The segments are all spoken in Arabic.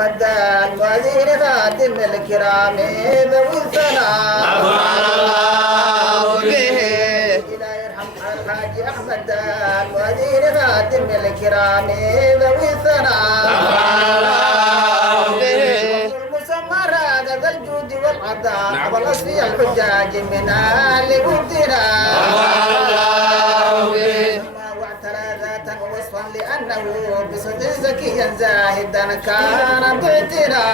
مدان وزير خاتم الكرام ذوي الثناء نفعنا الله به. إلى يرحم الحاج أحمد دان وزير خاتم الكرام ذوي الثناء نفعنا الله به. المسمى ذا الجود والعطاء والأصفي الحجاج من أهل ودنا نفعنا الله به. وصفا لأنه بصدق زكيا زاهدا كان بيتنا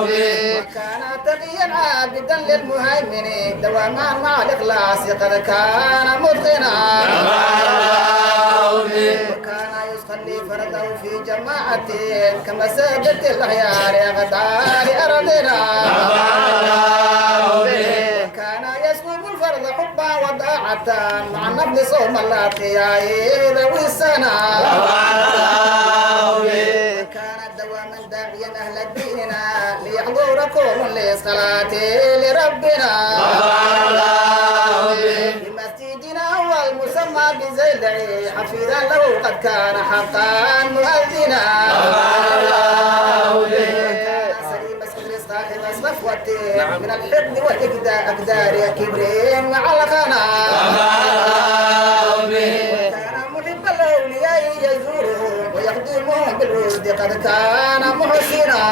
وكان تقيا عابدا للمهيمن دواما مع الإخلاص قد كان متقنا وكان يصلي فرده في جماعة كما سجدت الأخيار غدار أرضنا حبا وضاعة مع النبل صوم الأطياء ذوي السنة كانت دواما داعيا أهل الديننا ليحضر ركوع للصلاة لربنا بمسجدنا هو المسمى بزيلعي حفيظا له قد كان حقا مؤذنا من الحب والإقدار أقدار كبرين مع الخنا وكان محب الأولياء يزورهم ويخدمهم بالود قد كان محسنا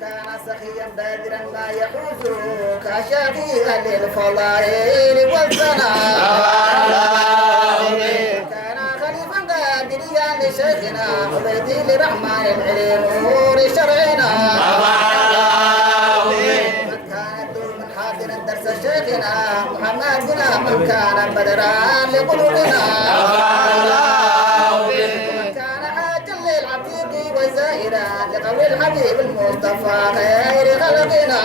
كان سخيا بادرا ما يحوز كشافيا للفضائل والثناء كان خليفا قادريا لشيخنا عبيدي لرحمن العلم نور شرعنا شيخنا محمدنا من كان بدرا لقلوبنا ومن كان حاجا للعتيق وزائرا لقول الحبيب المصطفى خير خلقنا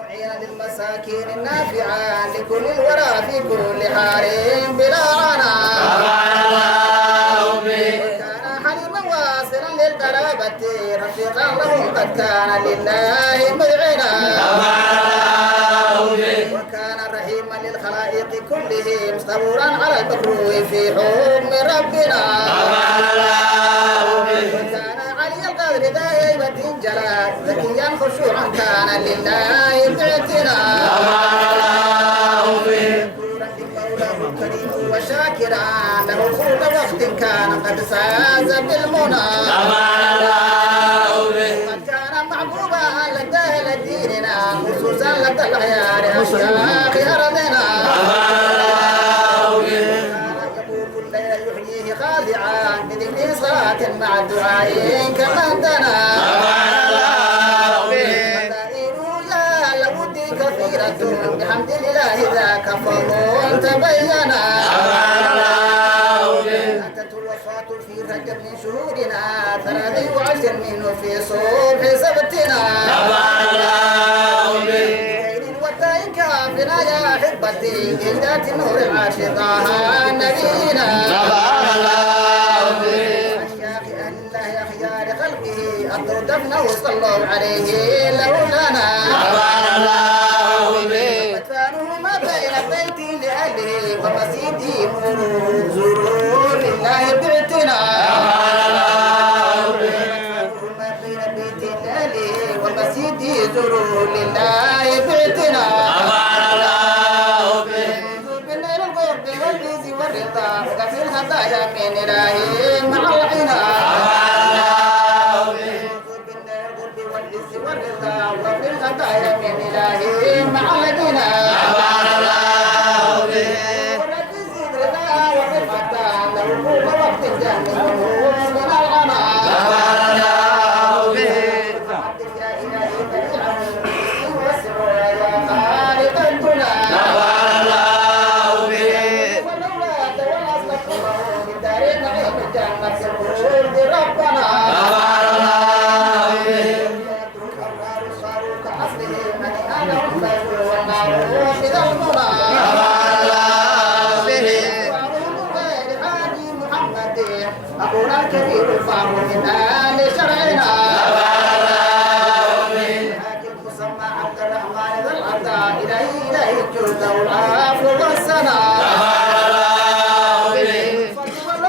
معينا للمساكين النافعة لكل الورى في كل حال بلا عنا وكان حليما واصلا للقرابة رفيقا له قد كان لله مذعنا وكان رحيما للخلائق كلهم صبورا على المكروه في حكم ربنا وكان علي القدر ذا هيبة جلال ذكيا خشوعا كان لله باعتنا وشاكرا له كل وقت كان قد فاز بالمنى قد كان محبوبا لدى ديننا خصوصا لدى العيار أشياخ أرضنا يقوم الليل يحييه خاضعا بذكر صلاة مع الدعاء كمن دنا كثيرة بحمد الإله ذاك فضل تبينا أتت الوفاة في رجب من شهورنا 23 منه في صبح سبتنا بين وتين كافنا يا أحبتي جلدات النور العاشقها نبينا أشياخ أهل الله يا خيار خلقه أرضوا دفنه وصلوا عليه لولانا ومسيدي زوروا لله بيتنا ما بين بيت الأهل ومسيدي زوروا لله بيتنا بالنيل القرب والبيز والرضا وكفي الهدايا من إلهي مع العنا بالنيل القرب والبيز والرضا وكفي الهدايا من إلهي مع العنا وقت الجنة من العنا يا إلهي فريعا واسع يا خالق الدنا ولولا تولى أصلك من دار النعيم الجنة سرور بربنا يترك النار صاروا كأصله من أنا والخير والنار إذا المنى أخونا الكبير الفار من آل شرعنا حاكم مسمى عبد الرحمن ذا العطاء إلهي الجود والعفو والسناء فضل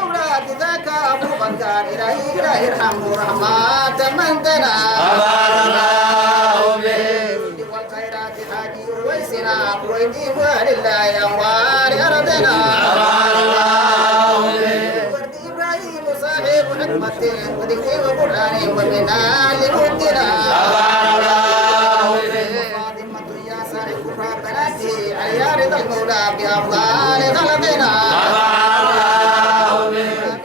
الله ارحمه رحمة من دنا أبان الله به والخيرات حاجي ويسنا ويدي ولله أموال أرضنا أبان الله به ورد إبراهيم صاحب حكمة وذكر وقرآن ومن آل مدنا أبان الله به فاطمة يا صاحب ربناتي على رضا المولى بأفضال خلقنا أبان الله به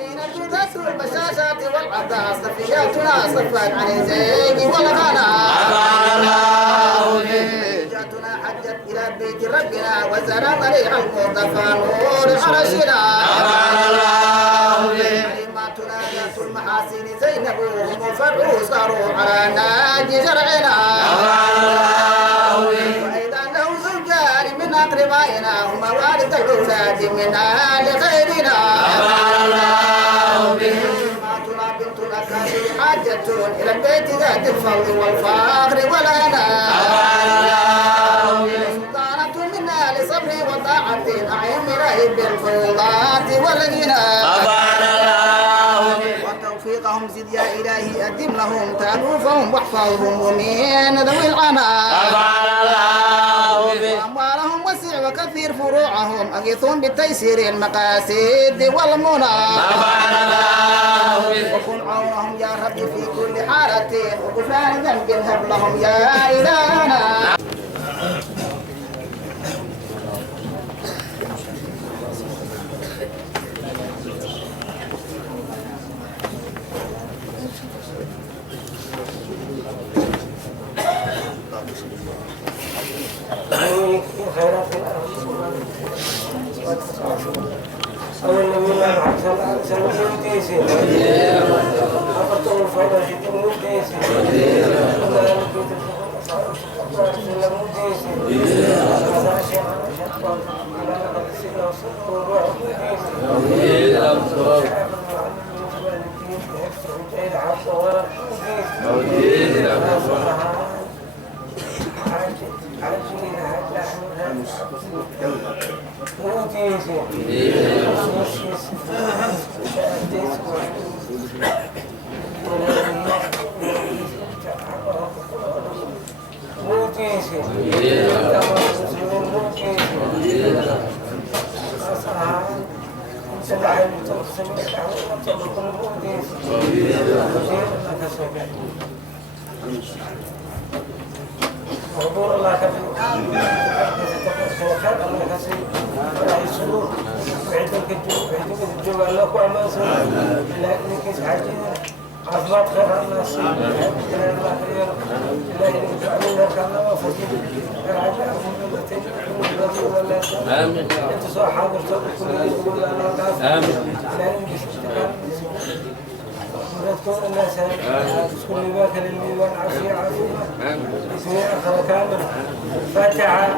البشاشات والعطاء صفياتنا صفات عن الزيج والغنى أبان الله به جاتنا حجت إلى بيت ربنا وزرى ضريح المصطفى نور عرشنا أبان الله به كلماتنا ذات المحاسن زينب وفرع صاروا على ناج زرعنا أبان الله به وأيضا له زوجان من أقربائنا هم والد الأولاد من آل خيرنا أبان الله به حاجة إلى البيت ذات الفضل والفخر والهنا أبان الله سلطانة منا لصبر وطاعة أعين إلهي بالفيضات والغنى أبان الله وتوفيقهم زد يا إلهي أدم لهم تألوفهم واحفظهم ومن ذوي العنا أبان الله أموالهم وسع وكثير فروعهم أغيثهم بالتيسير المقاصد والمنى أبان الله وكن عونهم يا رب في كل حالة وغفران ذنب هب لهم يا إلهنا حضور الله كبير وخير الله كثير وراح السرور وعيدك الجوع لك وما سر لكنك حاجين عظمات خير الناس الله خير الله يجعل لك الله وفقير العجل آمين أنت صاحب حاضر كل يقول الله تعالى آمين تكون الناس تكون لباك للميوان عافية عافية اسمي أخر كامل فاتحة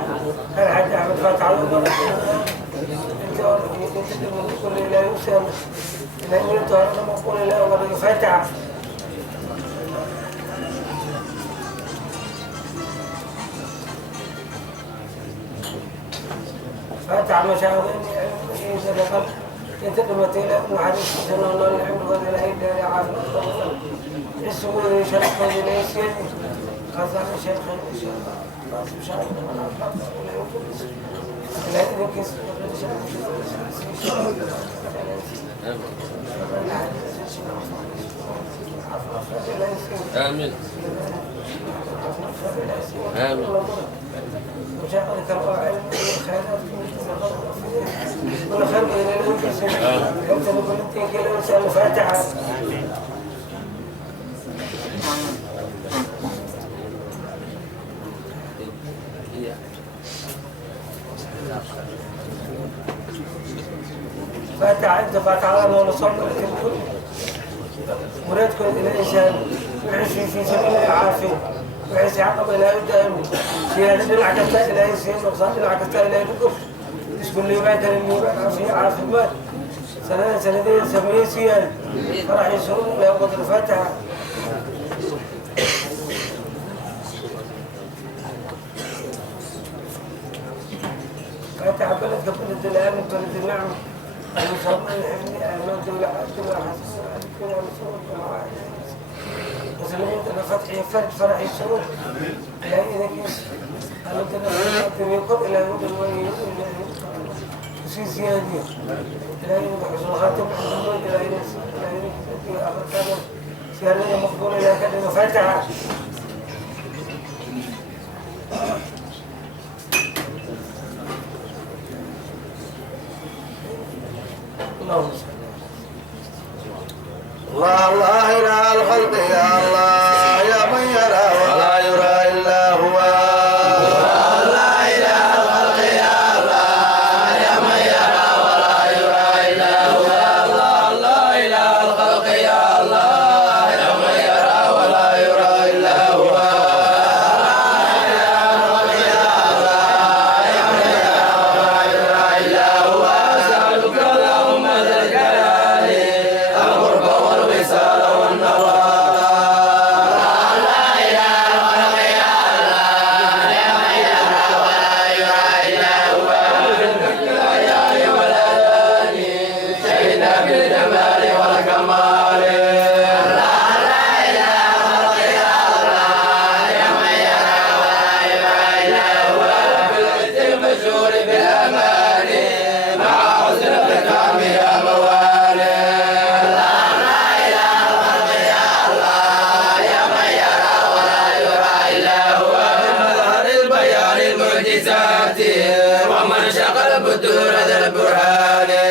الحاج أحمد فاتحة انت كل لا يسأل لا يريد أن أقول لا أقول فاتحة فاتحة مشاهدين إذا دخل يتقمت إلى ابن حديث سنة الله الحمد وذي الهيدة لعافنا اسمه شرح وذي سيدي خزان الشيخ راسم شاهد لا يمكن آمين آمين وجعلك الله علم الخيرات كل خير إلى المنكسر أنت بقولتين كلا وسأل فاتحة فاتحة أنت فاتحة الله ونصر لك الكل مريدكم إلى الإنسان ويعيش في سبيل العافية ويعيش عقب إلى قدام سيادة العكسة إلى يسير وصاد العكسة إلى الكفر يسكن لي بعد اللي عافية عافية مال سنتين سميه سيادة فرح يسرون لا يوقف الفاتحة فاتحة بلد قبل الدلال من بلد النعم المصابين الحمد لله الموت ولا حسن كنا نصور مسلمين أنا فتحي فرد فرح الشروط لا إذا كيس أنا كنا يقول إلى يوم الوالي وسي زيادية لا يحسن الخاتم حسن إلى إلى آخر كان سيارة مقبولة إلى كلمة فاتحة اللهم صل الله الله إله الخلق يا الله يا من يرى ولا يرى إلا هو الله إله الخلق يا الله يا من يرى ولا يرى إلا هو الله إله الخلق يا الله يا من يرى ولا يرى إلا هو الله إله الخلق يا الله يا من يرى ولا يرى إلا هو أسألك اللهم ذا الجلال القرب والوصال والنوال لا إله الخلق يا الله يا من يرى ولا يرى إلا هو الأحياء والألوان شهدنا بالجمال والكمال لا إله الخلق يا الله يا من يرى ولا يرى إلا هو بالعز المشهور بالأمان مع حسن الختام يا موالي المعجزات ومن شغل بدور ذا البرهان لا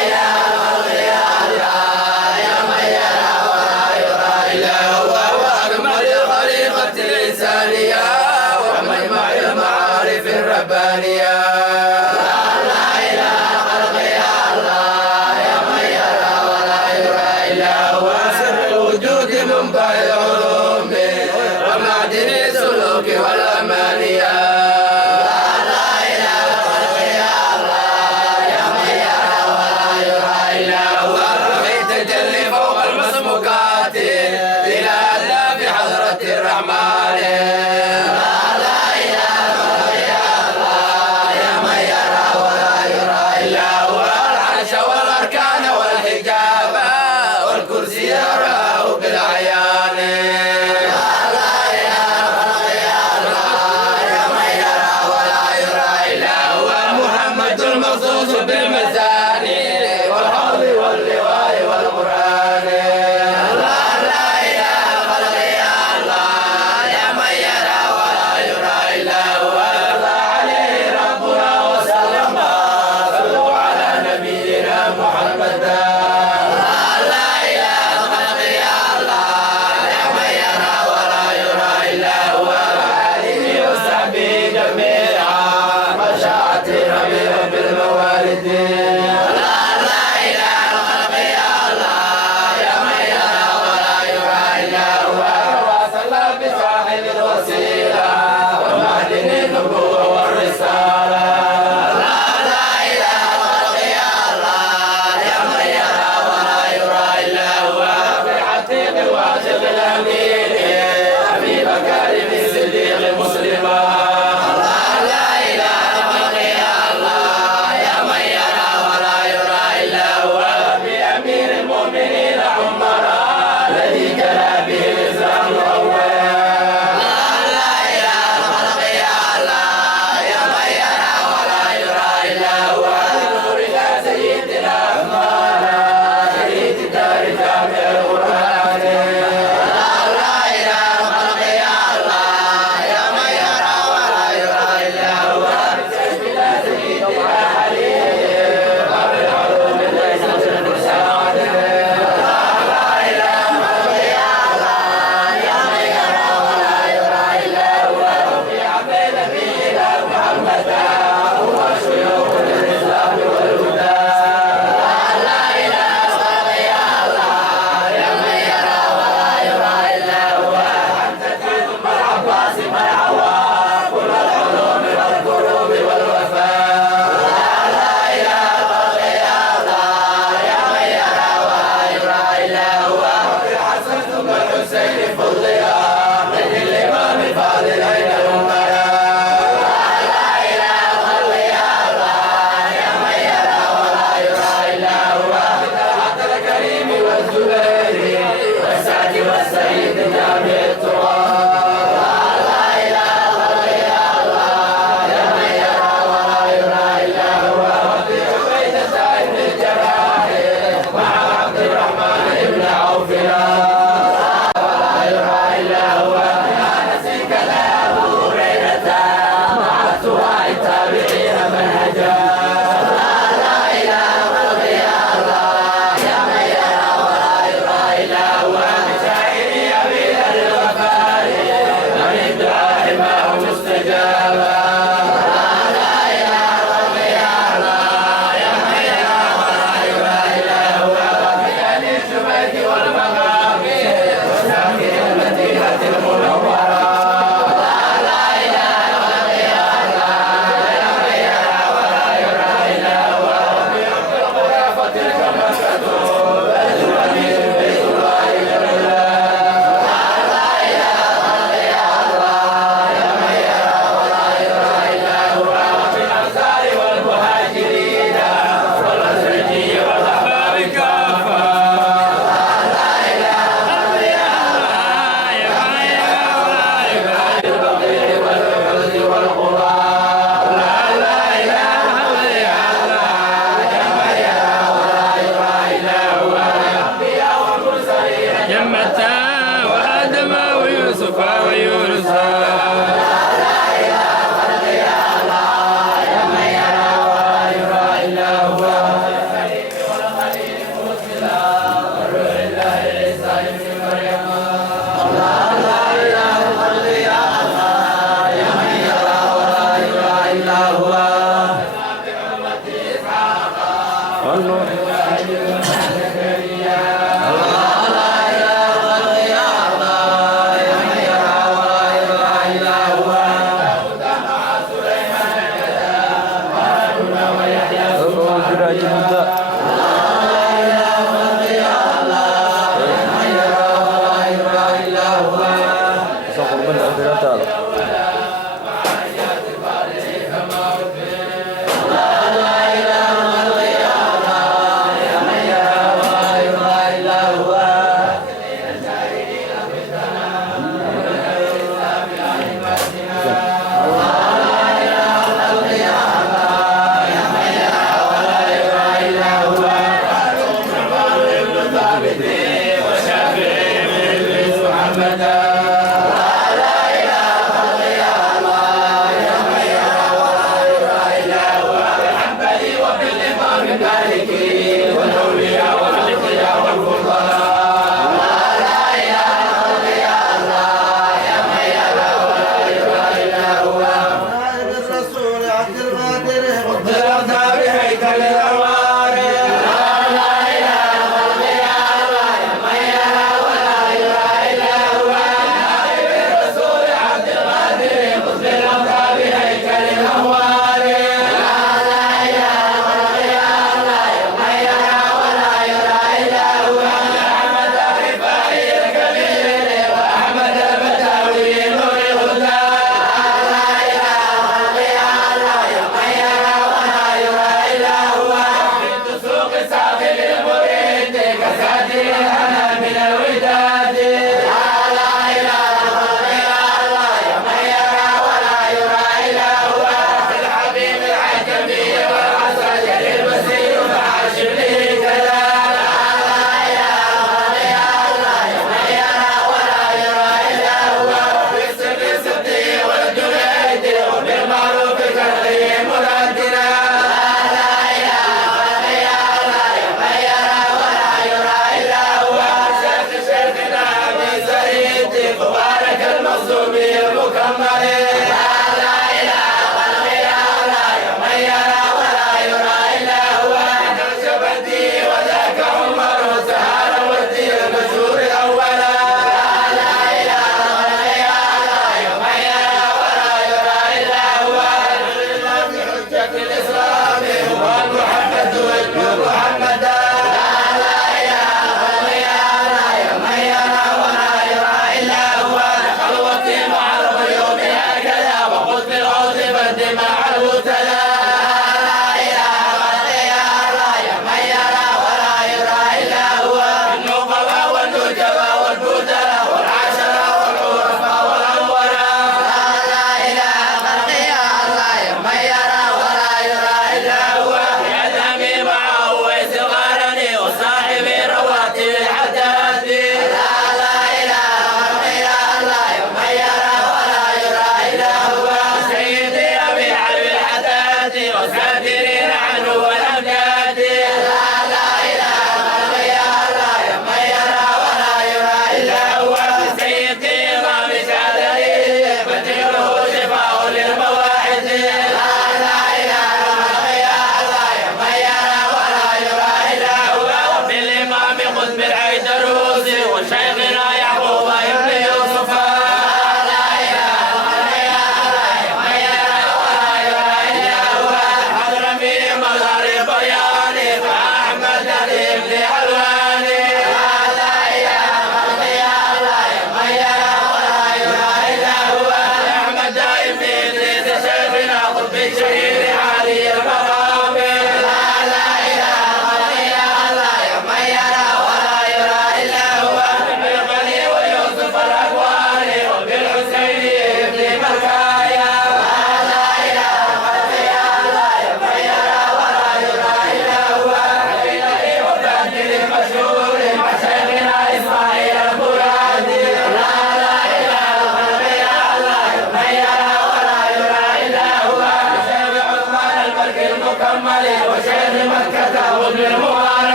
إله إلا الله يا من يرى ولا يرى إلا هو وأكمل الخليقة الإنسانية ومجمع المعارف الربانية لا إله إلا الله يا من يرى ولا يرى إلا هو سر الوجود منبع العلوم ومعدن السلوك والأمانية لا إله إلا الله يا من يرى ولا يرى إلا هو الرقي تجلي فوق المسموكات إلى أدنى في حضرة الرحمن لا إله إلا الله يا من يرى ولا يرى إلا هو العرش والأركان والحجاب والكرسي يراه بالعيان المخصوص بالمثاني والحوض واللواء والقرآن لا إله إلا الله يا من يرى ولا يرى إلا هو عليه ربنا وسلم صلوا على نبينا محمد لا إله إلا الله يا من يرى ولا يرى إلا هو عليه وصحبه جميعا مشاعة ربيع بالموالد لا إله إلا الله يا من يرى ولا يرى إلا هو وصلى بصاحب الوسيلة ومعدن النبوة والرسالة لا إله إلا الله يا من يرى ولا يرى إلا هو في حقيق الواجب الأمين أبي بكر الصديق المسلمة لا إله إلا الله يا من يرى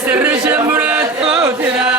سر شمرة موتنا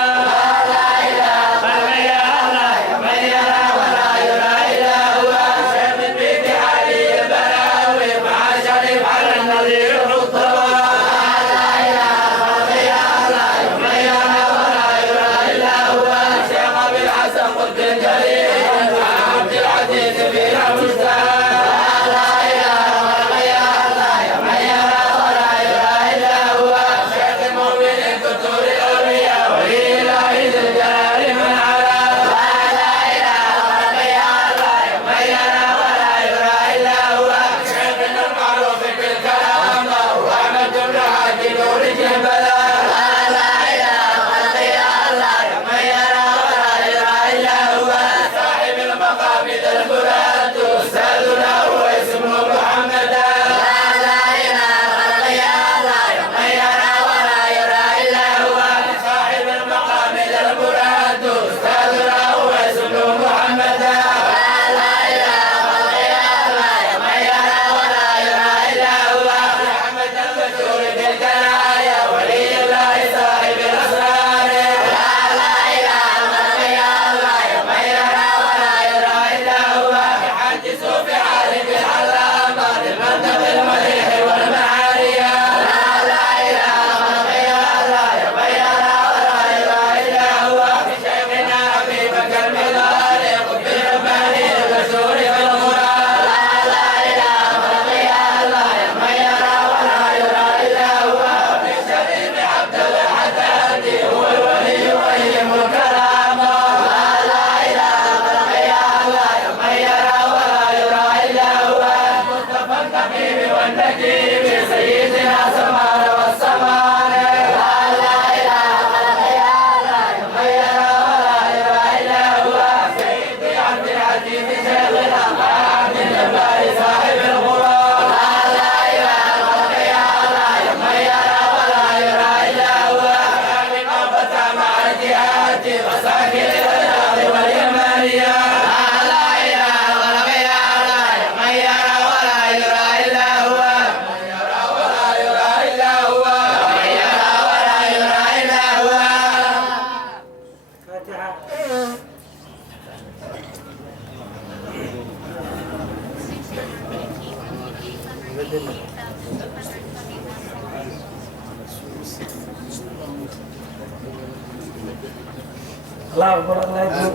الله أكبر الله يدوم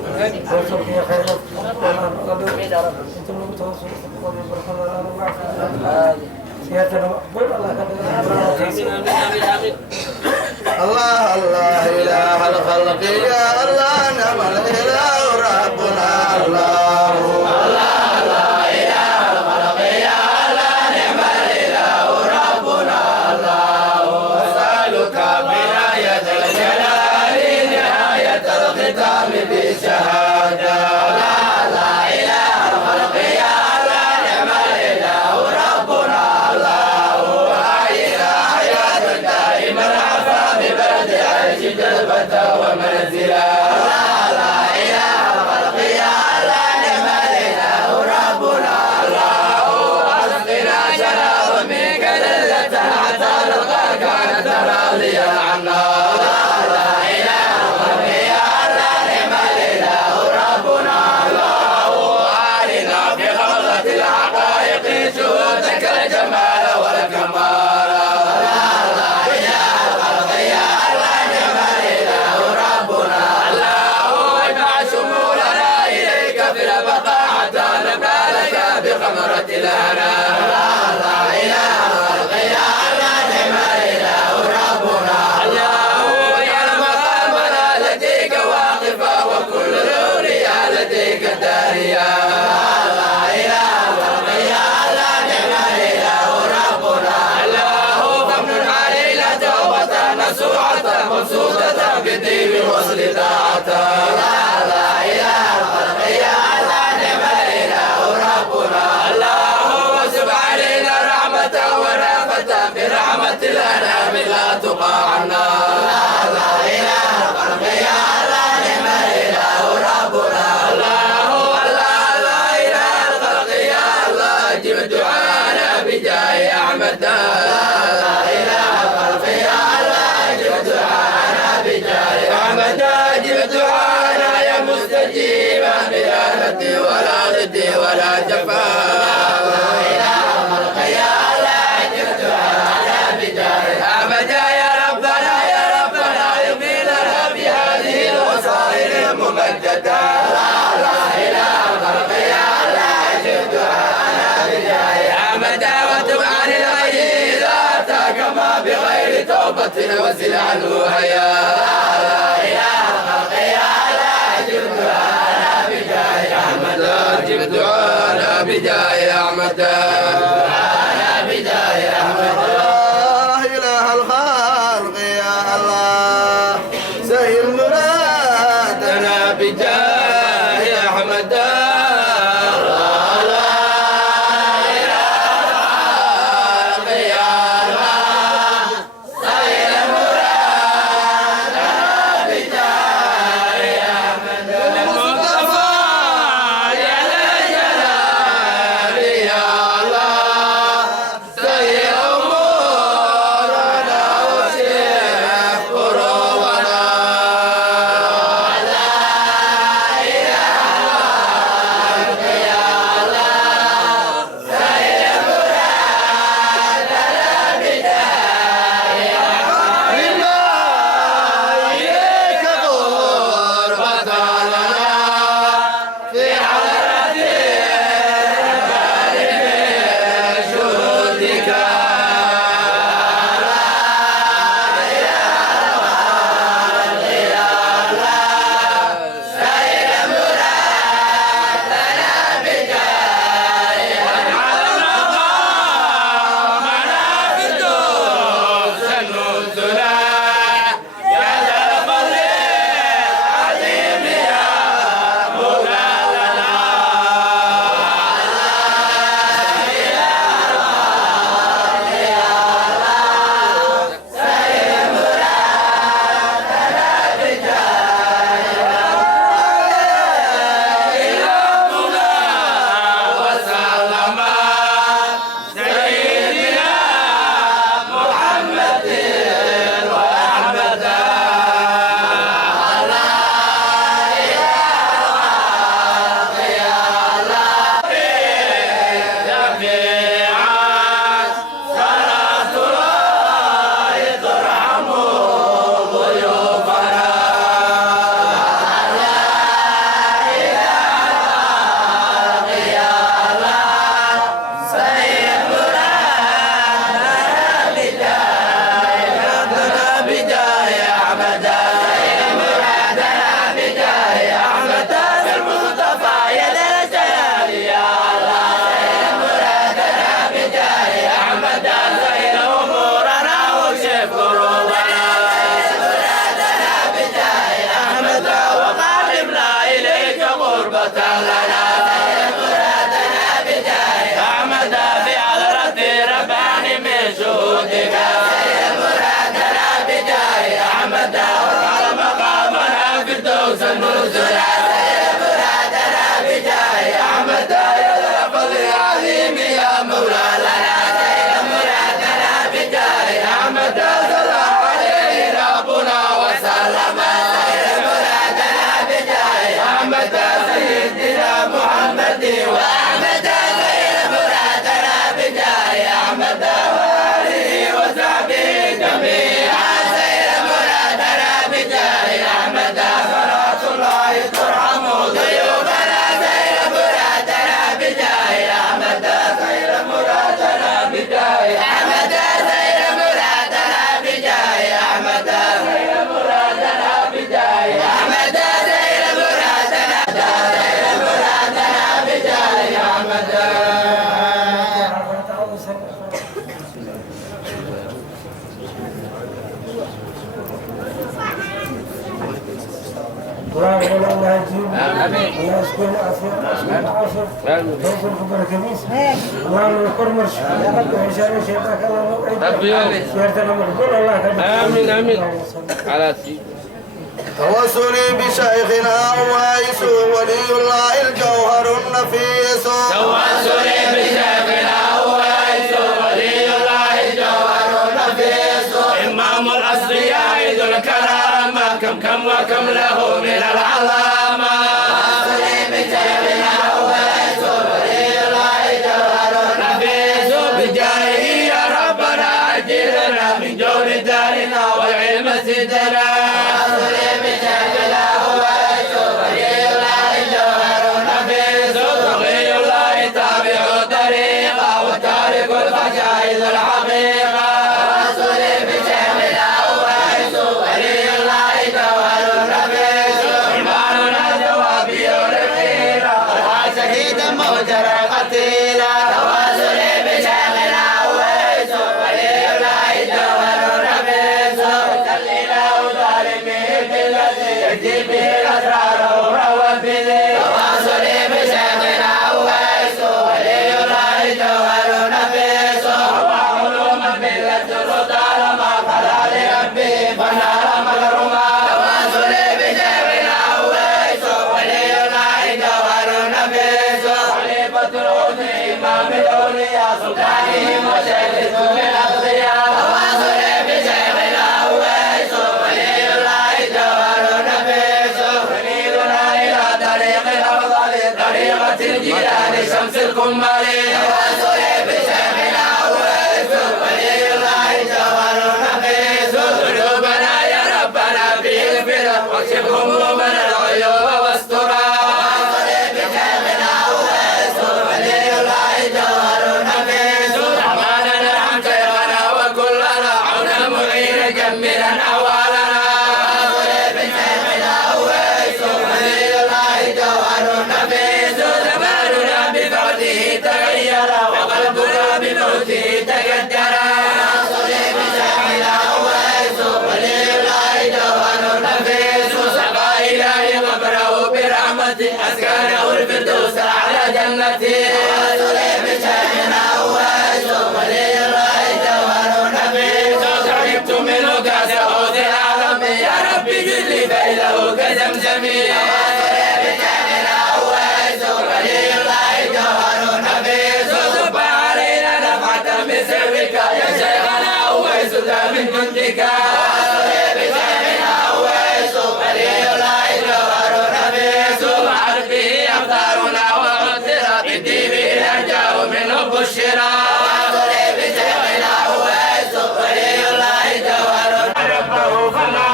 ويرزقك يا خير الله أكبر أنتم لم توصلوا تقولوا برحمة الله سيادتنا مقبول الله الله الله إله الخلق يا الله نعم الإله ربنا الله الله الله إله الخلق يا الله نعم الإله ربنا الله أسألك بناية الجلال نهاية الختام بالشهادة لا لا إله الخلق يا الله نعم الإله ربنا الله وأحينا حياة دائما عفا ببلد عيش جلبة ومنزلا لا لا إله الخلق يا الله نعم الإله ربنا الله أسقنا شرابا منك لذة حتى نلقاك أنت راضيا عنا لا لا إله الخلق يا الله نعم الإله ربنا الله أعلنا في غمرة الحقائق شهودك الجمال والكمال لا لا إله الخلق يا الله نعم الإله ربنا الله اجمع شمولنا إليك في البقاء حتى نبقى لك بغمرة الهنا لا لا إله الخلق يا الله نعم الإله ربنا الله اجعل مقامنا لديك واقفا وكل الأولياء لديك داريا لا لا إله الخلق يا الله نعم الإله ربنا الله فمن علينا توبة نصوحة مبسوطة بدين وصل طاعة لا لا إله الخلق يا الله نعم الإله ربنا الله وسب علينا رحمة ورافة برحمة الأنام لا تقع عنا لا لا إله الخلق يا الله نعم الإله ربنا الله الله لا إله الخلق يا الله أجب دعانا بجاه أحمد لا لا إله الخلق يا الله أجب دعانا بجاه أحمد أجب دعانا يا مستجيبا بلا ند ولا ضد ولا جفاء لا إله الخلق يا الله أجب دعانا بجاه أحمد يا ربنا يا ربنا يغفر لنا بهذه الوصائل الممجدة لا لا إله الخلق يا الله أجب دعانا بجاه أحمد وتب عن الغي إذا أتاك ما بغير توبة وزل عنه هيا لا لا إله الخلق يا الله أجب دعانا بجاه أحمد أجب دعانا بجاه أحمد دعانا بجاه أحمد الله إله الخلق يا الله سهل مرادنا بجاه أحمد الله وزنا سير مرادنا بجاه أحمد يا فضل عظيم يا مولا لنا سير مرادنا بجاه أحمد صلى عليه ربنا وسلم سير مرادنا بجاه أحمد سيدنا محمد وأحمد سير مرادنا بجاه أحمد وآله وصحبه جميعا سير مرادنا بجاه أحمد صلاة الله ترحم ضيوفنا سير مرادنا بجاه أحمد سير مرادنا بجاه أحمد سير مرادنا بجاه أحمد سير مرادنا بجاه أحمد سير مرادنا بجاه أحمد اللهم صل على سيدنا الله يسكن عافية يسكن خبر كميس اللهم نكر مرش وحشان شيطانك الله نوعد سيرتنا مقبول الله كبير آمين آمين على سيدنا توسلي بشيخنا وائس ولي الله الجوهر النفيس توسلي بشيخنا وائس ولي الله الجوهر النفيس إمام الأصفياء ذو الكرامة كم وكم له من العظامة توسلي بشيخنا وائس ولي الله الجوهر النفيس بجاهه يا ربنا أجرنا من جور دارنا والعلم سدنا شمس الكمالي توسلي بشيخنا وائس ولي الله جوهر نفيس ذنوبنا يا ربنا باغفر واكشف همومنا العيوب واسترا توسلي بشيخنا وائس ولي الله جوهر نفيس رحماننا ارحم شيخنا وكلنا عونا معين جملا احوالنا توسلي بشيخنا وائس ولي الله جوهر نفيس زماننا بفعله تغير وقلبنا بموته تقدر توسلي بشيخنا وائس ولي الله جوهر نفيس سقى إلهي قبره برحمته أسكنه الفردوس أعلى جنته توسلي بشيخنا وائس ولي الله جوهر نفيس شربت منه كأس حوض العالم يا ربي جلي فإله كزمزمي توسلي بشيخنا وائس ولي الله جوهر نفيس صب علينا نفعة بسرك يا شيخنا وائس ذا من جندك توسلي بشيخنا وائس ولي الله جوهر نفيس وعد به أبطارنا وغفرت بدي به نرجع منه بشرا توسلي بشيخنا وائس ولي الله جوهر ربه فلا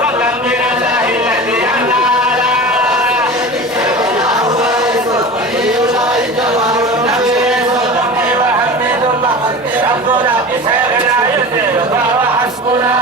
فضلا من الله الذي أنال ربنا بشيخنا يزيد وهو حسبنا